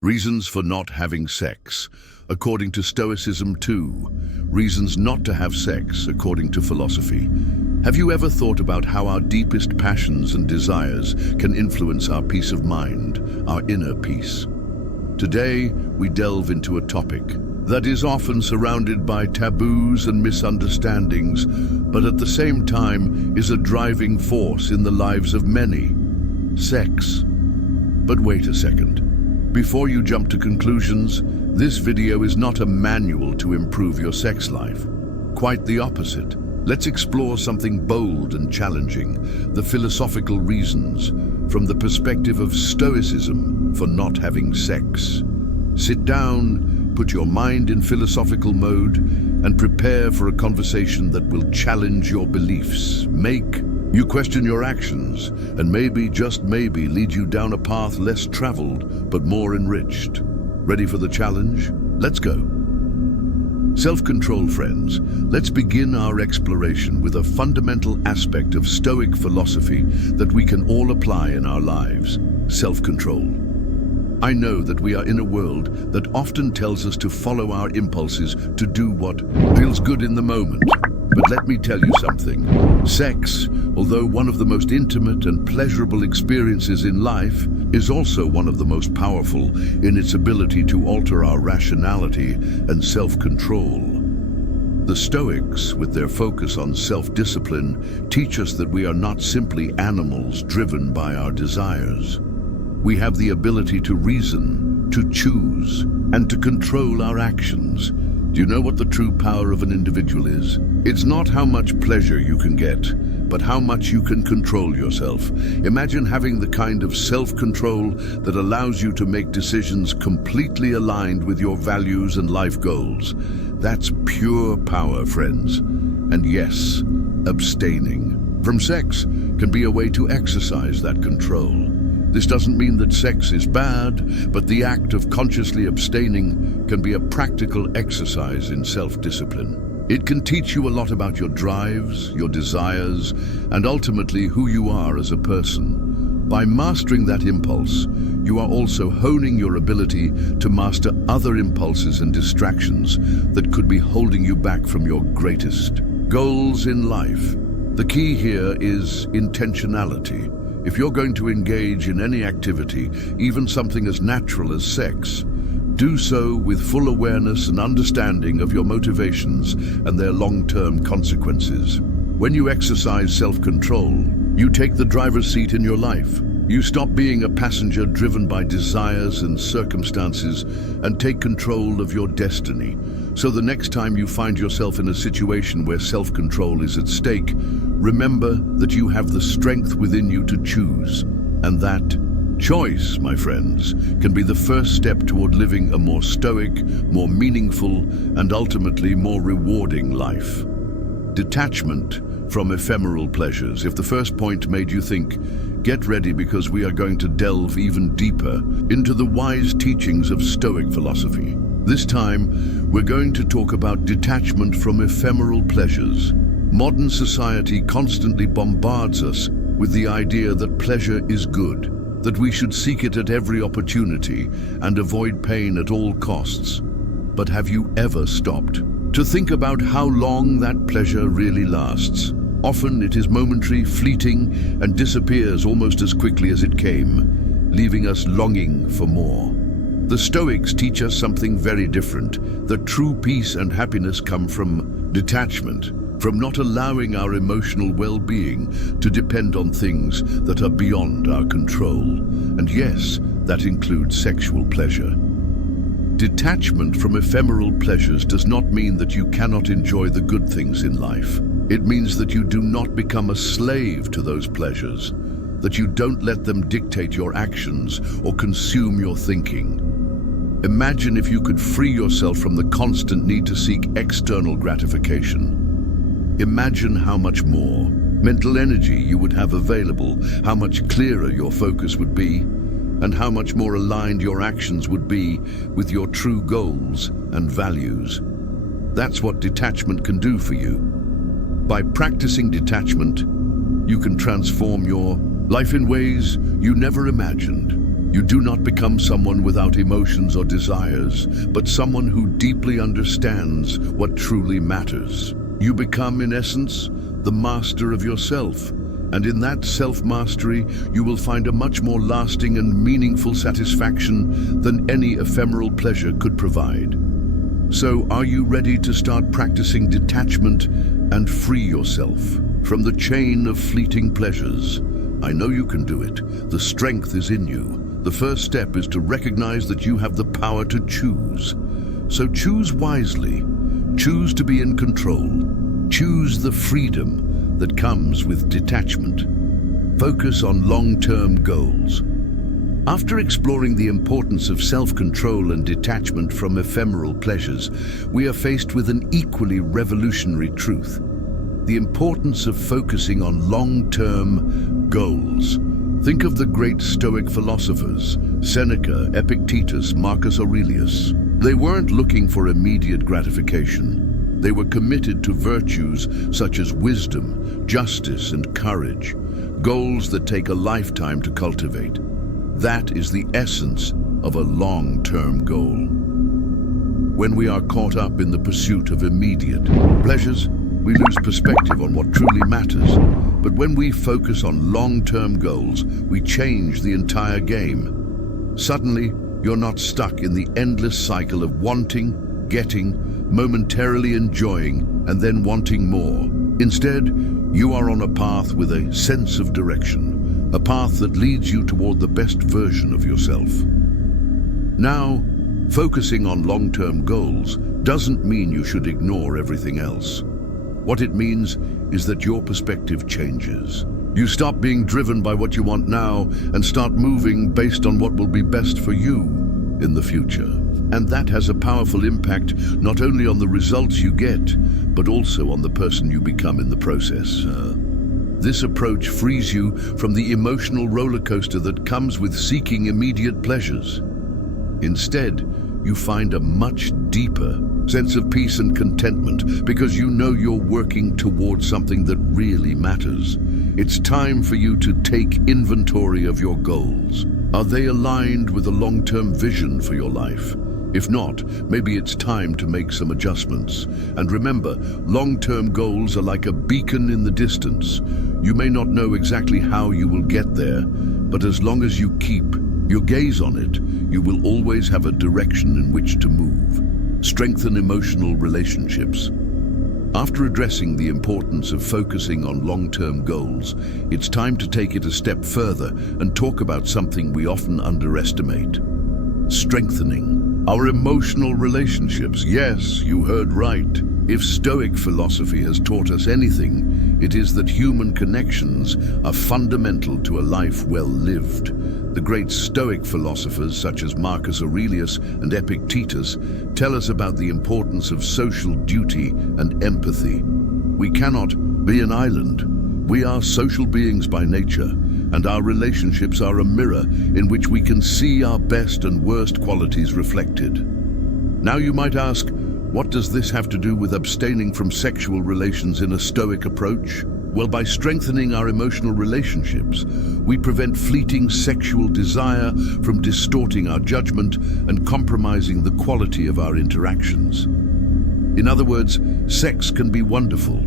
Reasons for not having sex, according to Stoicism 2. Reasons not to have sex, according to philosophy. Have you ever thought about how our deepest passions and desires can influence our peace of mind, our inner peace? Today, we delve into a topic that is often surrounded by taboos and misunderstandings, but at the same time is a driving force in the lives of many: sex. But wait a second. Before you jump to conclusions, this video is not a manual to improve your sex life. Quite the opposite. Let's explore something bold and challenging, the philosophical reasons, from the perspective of Stoicism, for not having sex. Sit down, put your mind in philosophical mode, and prepare for a conversation that will challenge your beliefs, make you question your actions, and maybe, just maybe, lead you down a path less traveled, but more enriched. Ready for the challenge? Let's go. Self-control, friends. Let's begin our exploration with a fundamental aspect of Stoic philosophy that we can all apply in our lives: self-control. I know that we are in a world that often tells us to follow our impulses, to do what feels good in the moment. But let me tell you something. Sex, although one of the most intimate and pleasurable experiences in life, is also one of the most powerful in its ability to alter our rationality and self-control. The Stoics, with their focus on self-discipline, teach us that we are not simply animals driven by our desires. We have the ability to reason, to choose, and to control our actions. Do you know what the true power of an individual is? It's not how much pleasure you can get, but how much you can control yourself. Imagine having the kind of self-control that allows you to make decisions completely aligned with your values and life goals. That's pure power, friends. And yes, abstaining from sex can be a way to exercise that control. This doesn't mean that sex is bad, but the act of consciously abstaining can be a practical exercise in self-discipline. It can teach you a lot about your drives, your desires, and ultimately who you are as a person. By mastering that impulse, you are also honing your ability to master other impulses and distractions that could be holding you back from your greatest goals in life. The key here is intentionality. If you're going to engage in any activity, even something as natural as sex, do so with full awareness and understanding of your motivations and their long-term consequences. When you exercise self-control, you take the driver's seat in your life. You stop being a passenger driven by desires and circumstances and take control of your destiny. So the next time you find yourself in a situation where self-control is at stake, remember that you have the strength within you to choose. And that choice, my friends, can be the first step toward living a more stoic, more meaningful, and ultimately more rewarding life. Detachment from ephemeral pleasures. If the first point made you think, get ready, because we are going to delve even deeper into the wise teachings of Stoic philosophy. This time, we're going to talk about detachment from ephemeral pleasures. Modern society constantly bombards us with the idea that pleasure is good, that we should seek it at every opportunity and avoid pain at all costs. But have you ever stopped to think about how long that pleasure really lasts? Often it is momentary, fleeting, and disappears almost as quickly as it came, leaving us longing for more. The Stoics teach us something very different. That true peace and happiness come from detachment, from not allowing our emotional well-being to depend on things that are beyond our control. And yes, that includes sexual pleasure. Detachment from ephemeral pleasures does not mean that you cannot enjoy the good things in life. It means that you do not become a slave to those pleasures, that you don't let them dictate your actions or consume your thinking. Imagine if you could free yourself from the constant need to seek external gratification. Imagine how much more mental energy you would have available, how much clearer your focus would be, and how much more aligned your actions would be with your true goals and values. That's what detachment can do for you. By practicing detachment, you can transform your life in ways you never imagined. You do not become someone without emotions or desires, but someone who deeply understands what truly matters. You become, in essence, the master of yourself, and in that self-mastery, you will find a much more lasting and meaningful satisfaction than any ephemeral pleasure could provide. So, are you ready to start practicing detachment and free yourself from the chain of fleeting pleasures? I know you can do it. The strength is in you. The first step is to recognize that you have the power to choose. So choose wisely. Choose to be in control. Choose the freedom that comes with detachment. Focus on long-term goals. After exploring the importance of self-control and detachment from ephemeral pleasures, we are faced with an equally revolutionary truth: the importance of focusing on long-term goals. Think of the great Stoic philosophers, Seneca, Epictetus, Marcus Aurelius. They weren't looking for immediate gratification. They were committed to virtues such as wisdom, justice, and courage, goals that take a lifetime to cultivate. That is the essence of a long-term goal. When we are caught up in the pursuit of immediate pleasures, we lose perspective on what truly matters. But when we focus on long-term goals, we change the entire game. Suddenly, you're not stuck in the endless cycle of wanting, getting, momentarily enjoying, and then wanting more. Instead, you are on a path with a sense of direction, a path that leads you toward the best version of yourself. Now, focusing on long-term goals doesn't mean you should ignore everything else. What it means is that your perspective changes. You stop being driven by what you want now and start moving based on what will be best for you in the future. And that has a powerful impact not only on the results you get, but also on the person you become in the process. This approach frees you from the emotional roller coaster that comes with seeking immediate pleasures. Instead, you find a much deeper sense of peace and contentment because you know you're working towards something that really matters. It's time for you to take inventory of your goals. Are they aligned with a long-term vision for your life? If not, maybe it's time to make some adjustments. And remember, long-term goals are like a beacon in the distance. You may not know exactly how you will get there, but as long as you keep your gaze on it, you will always have a direction in which to move. Strengthen emotional relationships. After addressing the importance of focusing on long-term goals, it's time to take it a step further and talk about something we often underestimate: strengthening our emotional relationships. Yes, you heard right. If Stoic philosophy has taught us anything, it is that human connections are fundamental to a life well lived. The great Stoic philosophers such as Marcus Aurelius and Epictetus tell us about the importance of social duty and empathy. We cannot be an island. We are social beings by nature, and our relationships are a mirror in which we can see our best and worst qualities reflected. Now you might ask, what does this have to do with abstaining from sexual relations in a Stoic approach? Well, by strengthening our emotional relationships, we prevent fleeting sexual desire from distorting our judgment and compromising the quality of our interactions. In other words, sex can be wonderful,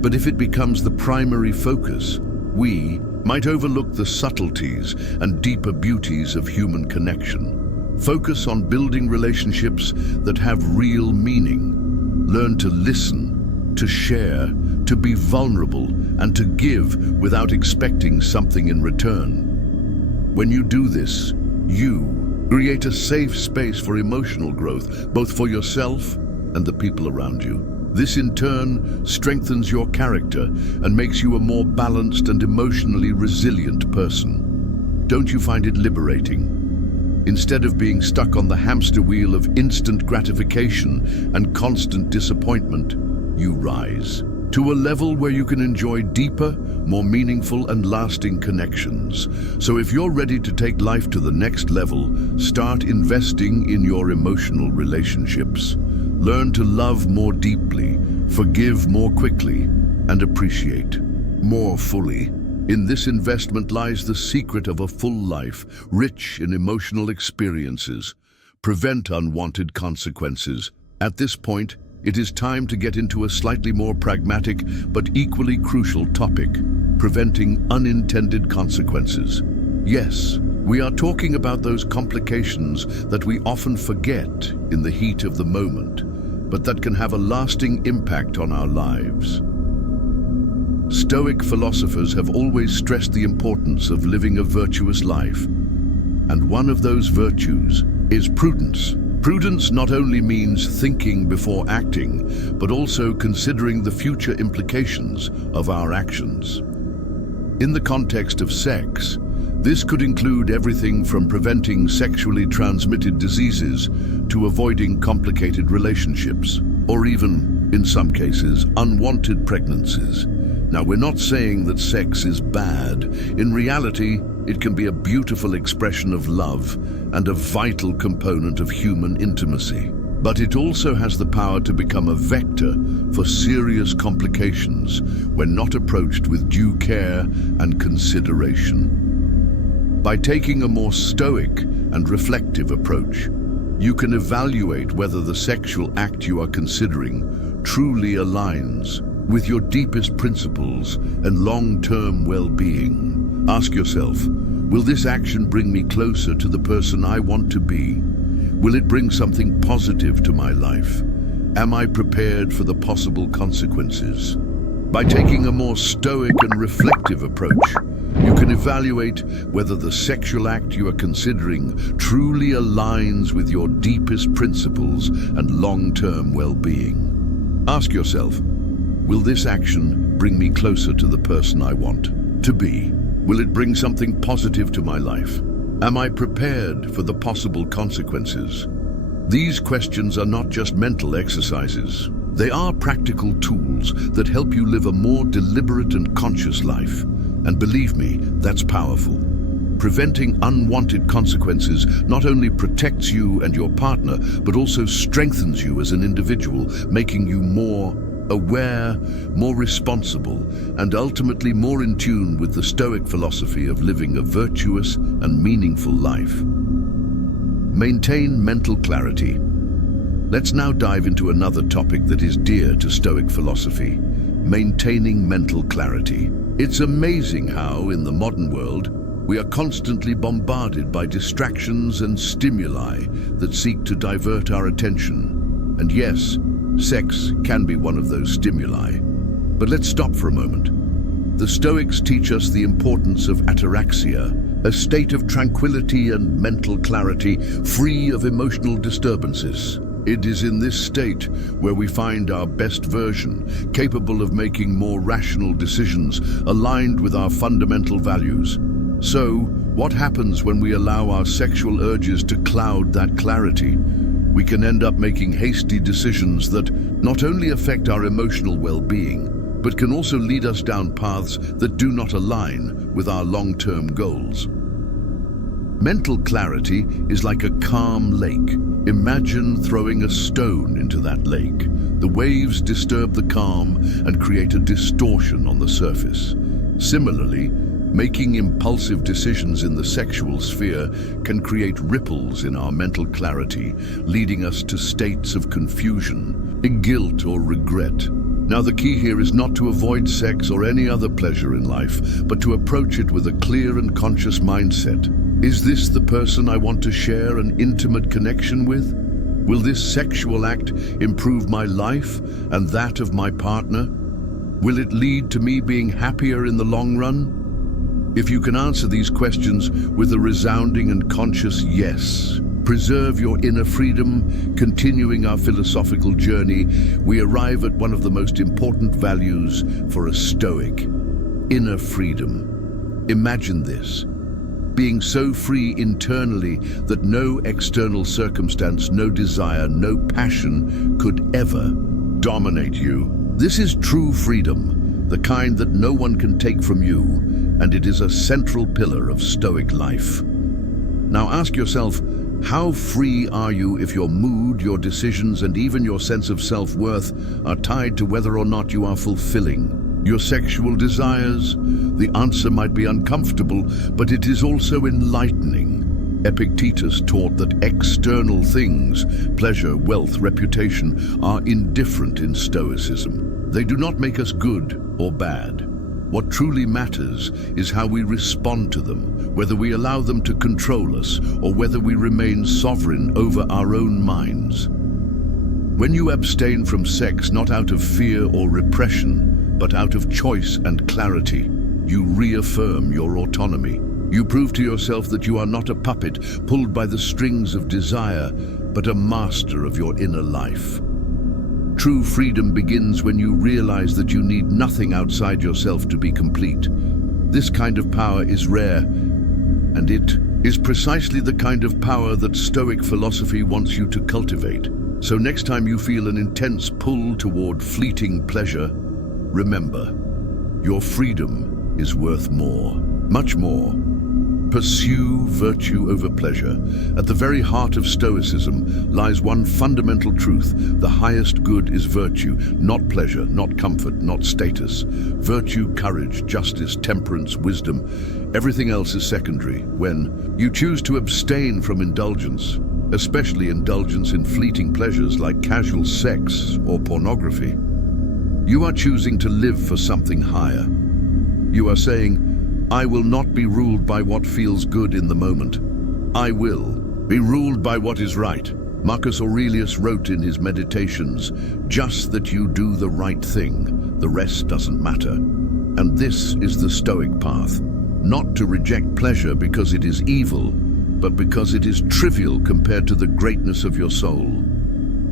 but if it becomes the primary focus, we might overlook the subtleties and deeper beauties of human connection. Focus on building relationships that have real meaning. Learn to listen, to share, to be vulnerable, and to give without expecting something in return. When you do this, you create a safe space for emotional growth, both for yourself and the people around you. This in turn strengthens your character and makes you a more balanced and emotionally resilient person. Don't you find it liberating? Instead of being stuck on the hamster wheel of instant gratification and constant disappointment, you rise to a level where you can enjoy deeper, more meaningful and lasting connections. So if you're ready to take life to the next level, start investing in your emotional relationships. Learn to love more deeply, forgive more quickly, and appreciate more fully. In this investment lies the secret of a full life, rich in emotional experiences. Prevent unwanted consequences. At this point, it is time to get into a slightly more pragmatic but equally crucial topic: preventing unintended consequences. Yes, we are talking about those complications that we often forget in the heat of the moment, but that can have a lasting impact on our lives. Stoic philosophers have always stressed the importance of living a virtuous life, and one of those virtues is prudence. Prudence not only means thinking before acting, but also considering the future implications of our actions. In the context of sex, this could include everything from preventing sexually transmitted diseases to avoiding complicated relationships, or even, in some cases, unwanted pregnancies. Now, we're not saying that sex is bad. In reality, it can be a beautiful expression of love and a vital component of human intimacy. But it also has the power to become a vector for serious complications when not approached with due care and consideration. By taking a more stoic and reflective approach, you can evaluate whether the sexual act you are considering truly aligns with your deepest principles and long-term well-being. Ask yourself, will this action bring me closer to the person I want to be? Will it bring something positive to my life? Am I prepared for the possible consequences? By taking a more stoic and reflective approach, you can evaluate whether the sexual act you are considering truly aligns with your deepest principles and long-term well-being. Ask yourself, will this action bring me closer to the person I want to be? Will it bring something positive to my life? Am I prepared for the possible consequences? These questions are not just mental exercises. They are practical tools that help you live a more deliberate and conscious life. And believe me, that's powerful. Preventing unwanted consequences not only protects you and your partner, but also strengthens you as an individual, making you more aware, more responsible, and ultimately more in tune with the Stoic philosophy of living a virtuous and meaningful life. Maintain mental clarity. Let's now dive into another topic that is dear to Stoic philosophy: maintaining mental clarity. It's amazing how, in the modern world, we are constantly bombarded by distractions and stimuli that seek to divert our attention. And yes, sex can be one of those stimuli. But let's stop for a moment. The Stoics teach us the importance of ataraxia, a state of tranquility and mental clarity, free of emotional disturbances. It is in this state where we find our best version, capable of making more rational decisions, aligned with our fundamental values. So, what happens when we allow our sexual urges to cloud that clarity? We can end up making hasty decisions that not only affect our emotional well-being, but can also lead us down paths that do not align with our long-term goals. Mental clarity is like a calm lake. Imagine throwing a stone into that lake. The waves disturb the calm and create a distortion on the surface. Similarly, making impulsive decisions in the sexual sphere can create ripples in our mental clarity, leading us to states of confusion, guilt, or regret. Now, the key here is not to avoid sex or any other pleasure in life, but to approach it with a clear and conscious mindset. Is this the person I want to share an intimate connection with? Will this sexual act improve my life and that of my partner? Will it lead to me being happier in the long run? If you can answer these questions with a resounding and conscious yes, preserve your inner freedom. Continuing our philosophical journey, we arrive at one of the most important values for a Stoic: inner freedom. Imagine this: being so free internally that no external circumstance, no desire, no passion could ever dominate you. This is true freedom, the kind that no one can take from you, and it is a central pillar of Stoic life. Now ask yourself, how free are you if your mood, your decisions, and even your sense of self-worth are tied to whether or not you are fulfilling Your sexual desires? The answer might be uncomfortable, but it is also enlightening. Epictetus taught that external things, pleasure, wealth, reputation, are indifferent in Stoicism. They do not make us good or bad. What truly matters is how we respond to them, whether we allow them to control us or whether we remain sovereign over our own minds. When you abstain from sex not out of fear or repression, but out of choice and clarity, you reaffirm your autonomy. You prove to yourself that you are not a puppet pulled by the strings of desire, but a master of your inner life. True freedom begins when you realize that you need nothing outside yourself to be complete. This kind of power is rare, and it is precisely the kind of power that Stoic philosophy wants you to cultivate. So next time you feel an intense pull toward fleeting pleasure, remember, your freedom is worth more, much more. Pursue virtue over pleasure. At the very heart of Stoicism lies one fundamental truth. The highest good is virtue, not pleasure, not comfort, not status. Virtue, courage, justice, temperance, wisdom, everything else is secondary. When you choose to abstain from indulgence, especially indulgence in fleeting pleasures like casual sex or pornography, you are choosing to live for something higher. You are saying, I will not be ruled by what feels good in the moment. I will be ruled by what is right. Marcus Aurelius wrote in his Meditations, just that you do the right thing, the rest doesn't matter. And this is the Stoic path, not to reject pleasure because it is evil, but because it is trivial compared to the greatness of your soul.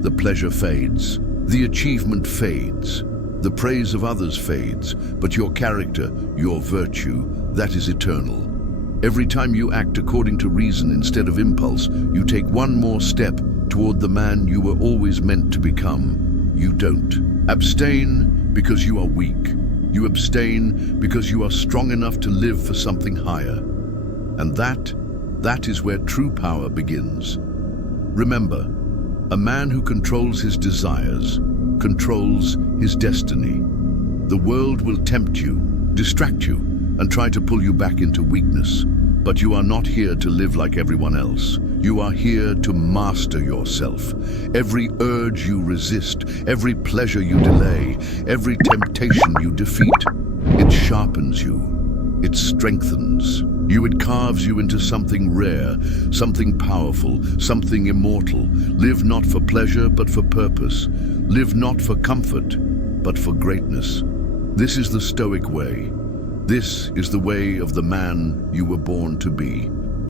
The pleasure fades, the achievement fades, the praise of others fades, but your character, your virtue, that is eternal. Every time you act according to reason instead of impulse, you take one more step toward the man you were always meant to become. You don't abstain because you are weak. You abstain because you are strong enough to live for something higher. And that is where true power begins. Remember, a man who controls his desires controls his destiny. The world will tempt you, distract you, and try to pull you back into weakness. But you are not here to live like everyone else. You are here to master yourself. Every urge you resist, every pleasure you delay, every temptation you defeat, it sharpens you. It strengthens you. It carves you into something rare, something powerful, something immortal. Live not for pleasure, but for purpose. Live not for comfort, but for greatness. This is the Stoic way. This is the way of the man you were born to be.